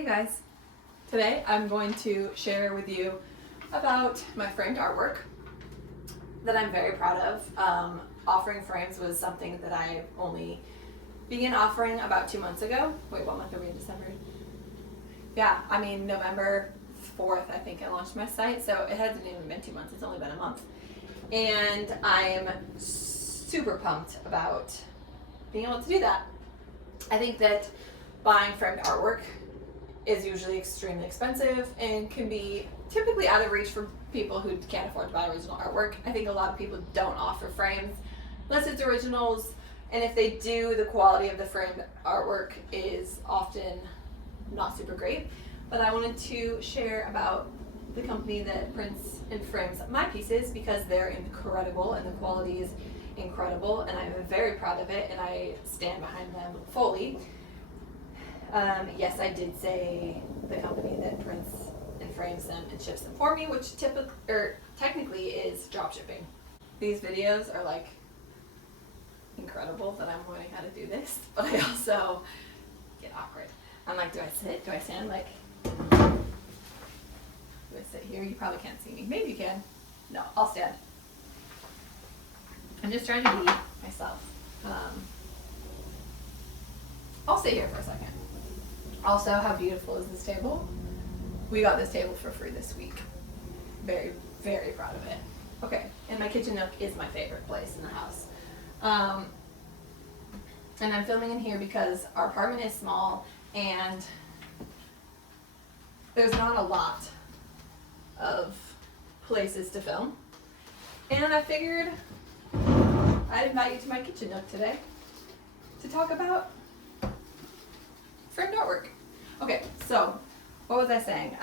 Hey guys, today I'm going to share with you about my framed artwork that I'm very proud of. Offering frames was something that I only began offering about 2 months ago. Wait, what month are we in? December? Yeah, November 4th I think I launched my site, so it hasn't even been 2 months, it's only been a month. And I'm super pumped about being able to do that. I think that buying framed artwork is usually extremely expensive and can be typically out of reach for people who can't afford to buy original artwork. I think a lot of people don't offer frames unless it's originals, and if they do, the quality of the framed artwork is often not super great. But I wanted to share about the company that prints and frames my pieces because they're incredible and the quality is incredible, and I'm very proud of it and I stand behind them fully. Yes, I did say the company that prints and frames them and ships them for me, which technically is drop shipping. These videos are like incredible that I'm learning how to do this, but I also get awkward. I'm like, do I sit? Do I stand? Like, do I sit here? You probably can't see me. Maybe you can. No, I'll stand. I'm just trying to be myself. I'll sit here for a second. Also, how beautiful is this table? We got this table for free this week. Very, very proud of it. Okay, and my kitchen nook is my favorite place in the house. And I'm filming in here because our apartment is small and there's not a lot of places to film. And I figured I'd invite you to my kitchen nook today to talk about framed artwork. Okay, so what was I saying?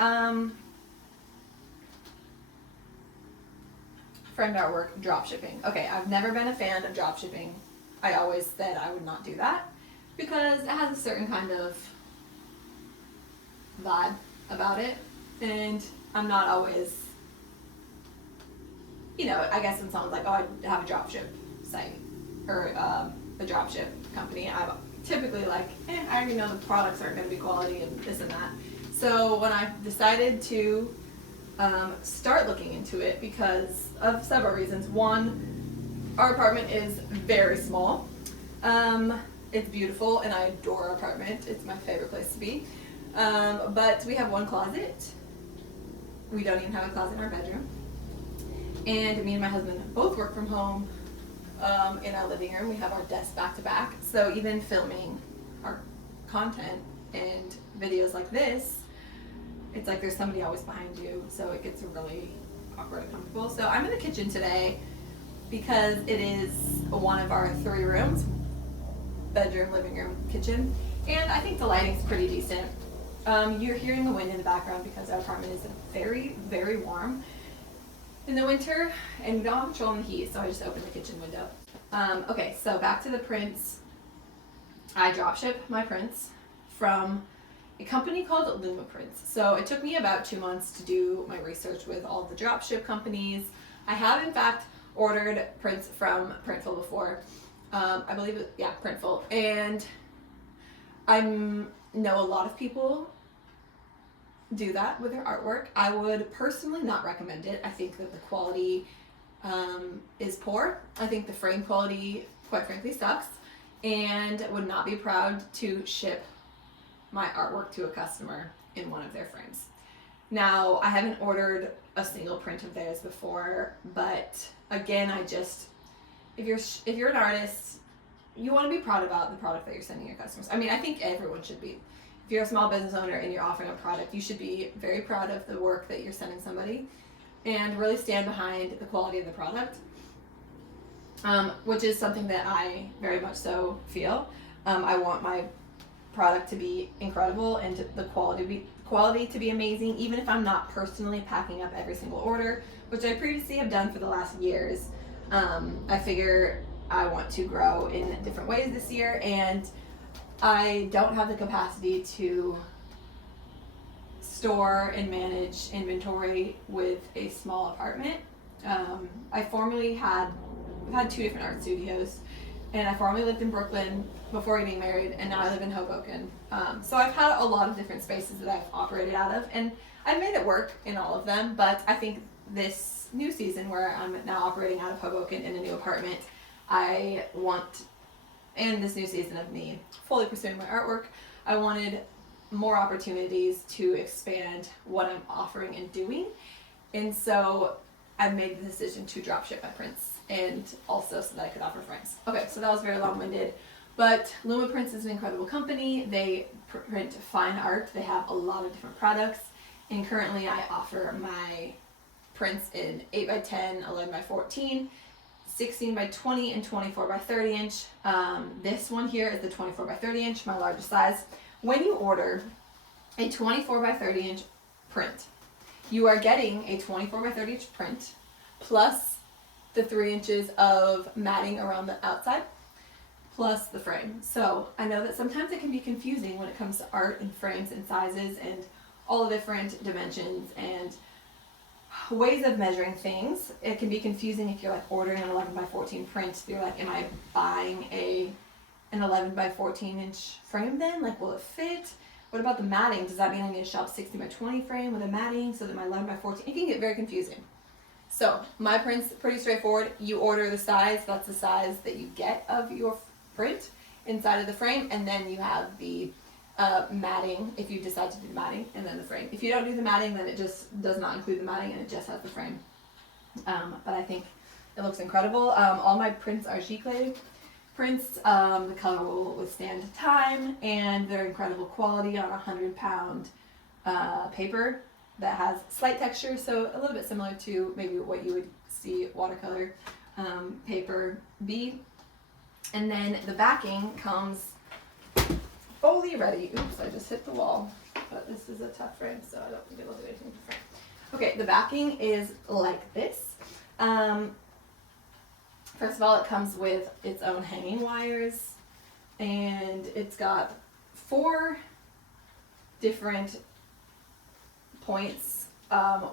Framed artwork, drop shipping. Okay, I've never been a fan of drop shipping. I always said I would not do that because it has a certain kind of vibe about it, and I'm not always, I guess when someone's like, oh, I have a drop ship site or a drop ship company, I'm typically like, I already know the products aren't going to be quality and this and that. So when I decided to start looking into it because of several reasons. One, our apartment is very small. It's beautiful and I adore our apartment. It's my favorite place to be. But we have one closet. We don't even have a closet in our bedroom. And me and my husband both work from home. In our living room, we have our desks back to back. So even filming our content and videos like this, it's like there's somebody always behind you, so it gets really awkward and uncomfortable. So I'm in the kitchen today because it is one of our 3 rooms, bedroom, living room, kitchen, and I think the lighting's pretty decent. You're hearing the wind in the background because our apartment is very, very warm in the winter, and we don't have control on the heat, so I just opened the kitchen window. Okay, so back to the prints. I drop ship my prints from a company called Luma Prints. So it took me about 2 months to do my research with all the drop ship companies. I have in fact ordered prints from Printful before. I believe it, yeah, Printful. And I know a lot of people do that with their artwork. I would personally not recommend it. I think that the quality is poor. I think the frame quality, quite frankly, sucks, and would not be proud to ship my artwork to a customer in one of their frames. Now, I haven't ordered a single print of theirs before, but again, if you're an artist, you want to be proud about the product that you're sending your customers. I think everyone should be. If you're a small business owner and you're offering a product, you should be very proud of the work that you're sending somebody and really stand behind the quality of the product, which is something that I very much so feel. I want my product to be incredible and the quality to be amazing, even if I'm not personally packing up every single order, which I previously have done for the last years. I figure I want to grow in different ways this year, and I don't have the capacity to store and manage inventory with a small apartment. I've had 2 different art studios, and I formerly lived in Brooklyn before getting married, and now I live in Hoboken. So I've had a lot of different spaces that I've operated out of, and I've made it work in all of them, but I think this new season where I'm now operating out of Hoboken in a new apartment, I want, and this new season of me fully pursuing my artwork, I wanted more opportunities to expand what I'm offering and doing. And so I made the decision to drop ship my prints, and also so that I could offer friends. Okay, so that was very long-winded, but Luma Prints is an incredible company. They print fine art. They have a lot of different products, and currently I offer my prints in 8x10, 11x14, 16x20, and 24x30 inch. This one here is the 24x30 inch, my largest size. When you order a 24x30 inch print, you are getting a 24x30 inch print plus the 3 inches of matting around the outside plus the frame. So I know that sometimes it can be confusing when it comes to art and frames and sizes and all the different dimensions and ways of measuring things. It can be confusing if you're like ordering an 11x14 print. You're like, am I buying an 11x14 inch frame then? Like, will it fit? What about the matting? Does that mean I need to shop 16x20 frame with a matting so that my 11x14? It can get very confusing. So my print's pretty straightforward. You order the size. That's the size that you get of your print inside of the frame, and then you have the matting if you decide to do the matting, and then the frame. If you don't do the matting, then it just does not include the matting and it just has the frame. But I think it looks incredible. All my prints are giclée prints. The color will withstand time, and they're incredible quality on a 100-pound paper that has slight texture, so a little bit similar to maybe what you would see watercolor paper be. And then the backing comes fully ready. Oops, I just hit the wall. But this is a tough frame, so I don't think it'll do anything to the frame. Okay, the backing is like this. First of all, it comes with its own hanging wires, and it's got 4 different points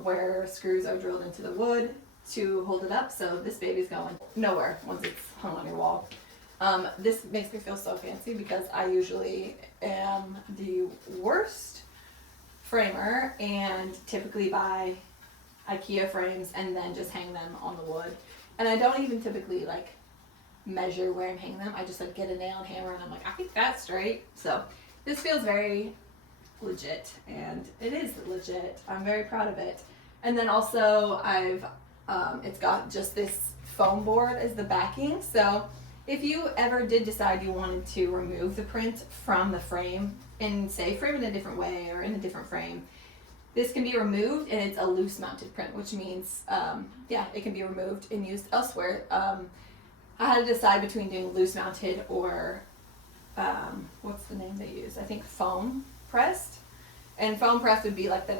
where screws are drilled into the wood to hold it up, so this baby's going nowhere once it's hung on your wall. This makes me feel so fancy because I usually am the worst framer and typically buy IKEA frames and then just hang them on the wood. And I don't even typically like measure where I'm hanging them. I just like get a nail and hammer and I'm like, I think that's straight. So this feels very legit, and it is legit. I'm very proud of it. And then also it's got just this foam board as the backing. So if you ever did decide you wanted to remove the print from the frame and say frame it in a different way or in a different frame, this can be removed, and it's a loose mounted print, which means, it can be removed and used elsewhere. I had to decide between doing loose mounted or, what's the name they use? I think foam pressed. And foam pressed would be like that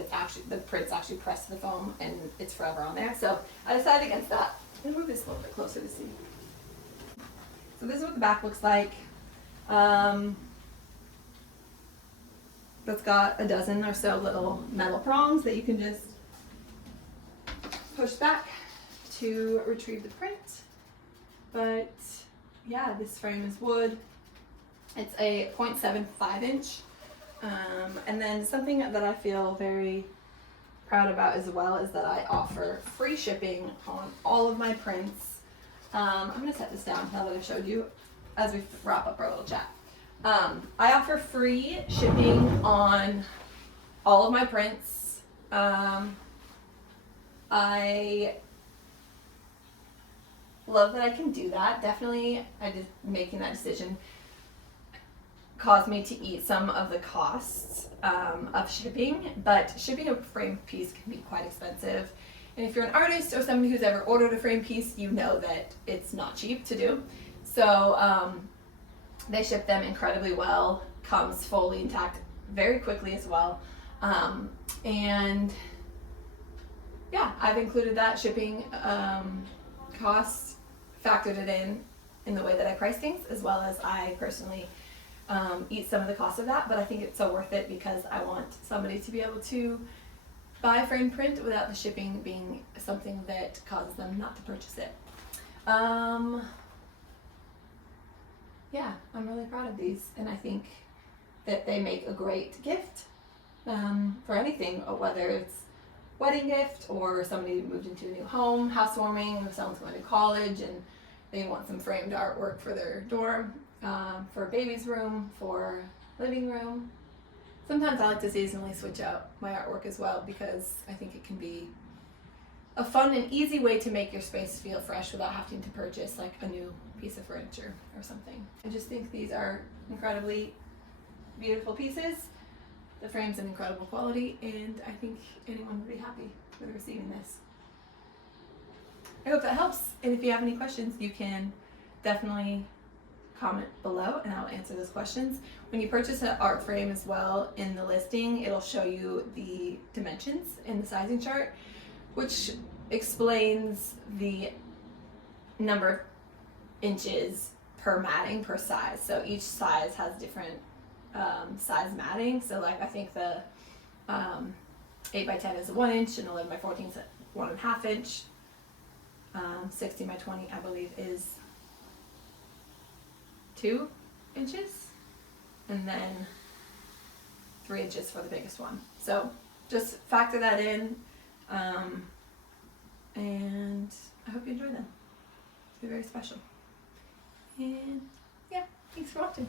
the print's actually pressed to the foam and it's forever on there. So I decided against that. I'm gonna move this a little bit closer to see. So this is what the back looks like. That's got a dozen or so little metal prongs that you can just push back to retrieve the print. But yeah, this frame is wood. It's a 0.75 inch. And then something that I feel very proud about as well is that I offer free shipping on all of my prints. I'm going to set this down now that I've showed you as we wrap up our little chat. I offer free shipping on all of my prints. I love that I can do that. Definitely, making that decision caused me to eat some of the costs of shipping, but shipping a frame piece can be quite expensive. And if you're an artist or somebody who's ever ordered a frame piece, you know that it's not cheap to do. So they ship them incredibly well, comes fully intact very quickly as well. And yeah, I've included that shipping cost, factored it in the way that I price things, as well as I personally eat some of the cost of that, but I think it's so worth it because I want somebody to be able to buy a frame print without the shipping being something that causes them not to purchase it. yeah, I'm really proud of these, and I think that they make a great gift for anything, whether it's wedding gift or somebody moved into a new home, housewarming, if someone's going to college and they want some framed artwork for their dorm, for a baby's room, for living room. Sometimes I like to seasonally switch out my artwork as well because I think it can be a fun and easy way to make your space feel fresh without having to purchase like a new piece of furniture or something. I just think these are incredibly beautiful pieces. The frame's an incredible quality, and I think anyone would be happy with receiving this. I hope that helps, and if you have any questions, you can definitely comment below and I'll answer those questions. When you purchase an art frame as well, in the listing, it'll show you the dimensions in the sizing chart, which explains the number of inches per matting per size. So each size has different size matting. So like I think the 8 by 10 is 1 inch and 11 by 14 is 1.5 inch. 16 by 20 I believe is 2 inches, and then 3 inches for the biggest one. So just factor that in, and I hope you enjoy them. They're very special. And yeah, thanks for watching.